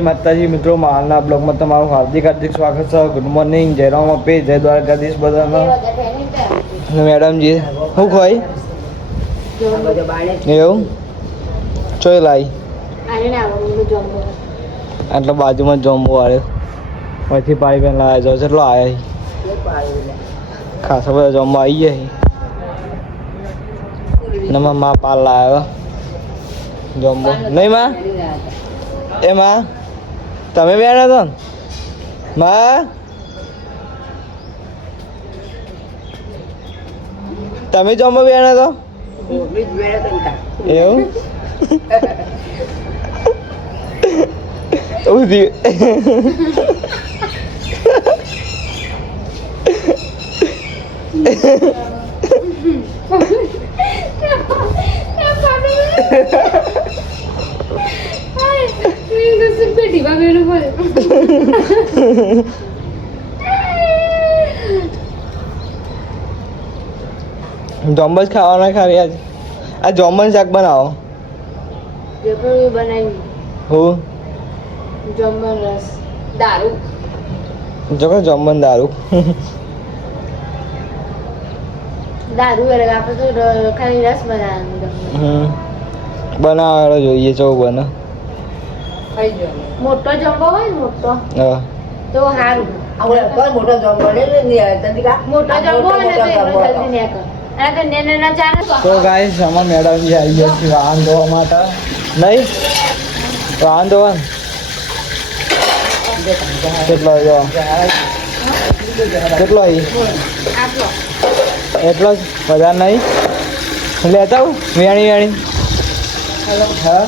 માતાજી મિત્રો માલના બ્લોગમાં તમારું હાર્દિક સ્વાગત છે. ગુડ મોર્નિંગ, જય રામ આપે, જય દ્વારકાધીશ બધાનો. મેડમજી શું ખોઈ એવું ચોય લાવી આટલા બાજુમાં જમવું વાળ્યો પછી પાણી પેન લાવ્યા જાવ કેટલો આવ્યા ખાસા બધા જમવા આવી ગયા ને મા પાલ લાવ્યો જમવો નહીં માં એમાં તમે બેઠા તો માં તમે જમવા બેઠા તો એવું ઉધી જોમ્બસ ખાવાના ખાલી આજે આ જોમ્બન શાક બનાવો હું જમન રસ દારૂ જો કે જમન દારૂ દારૂ એટલે આપણે તો ખાલી રસ બનાવવાનું બનાવવાનો જોઈએ ચૌ બને મોટો જમવો હોય ને મોટો હા તો સારું મોટો જમવો હોય ને તો ગાઈસ આમાં મેડમ જે આવી ગયા છે વાહન ધોવા માટે નહીં વાહન ધોવા કેટલો કેટલો એટલો જ વધારે નહીં લેતા આવું વેણી વેણી હા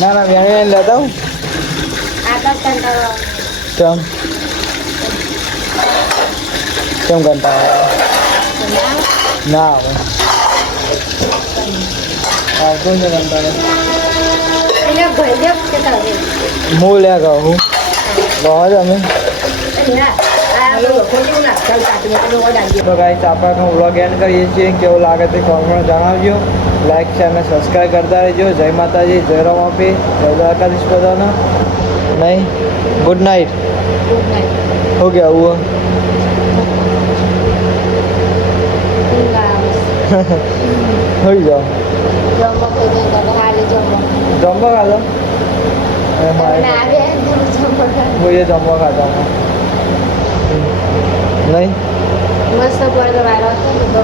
ના ના વેણી વેણી લેતા આવું કેમ કેમ કંટાળો ના આવે આવતો છે કંટાળો હું લે કહું હું બહુ જ અમે તો ગાઈસ આપણે વ્લોગ એન્ડ કરીએ છીએ. કેવું લાગે તે કોમેન્ટમાં જણાવજો. લાઈક શેર અને સબસ્ક્રાઈબ કરતા રહેજો. જય માતાજી, જય રામ આપી, જય દ્વારકાધીશ બધાનો. નહીં ગુડ નાઇટ. શું કહેવું હોઈ જાઓ જમવા ખાધો બોઈએ જમવા ખાધા નહીં મસ્ત પડે વારો હતો.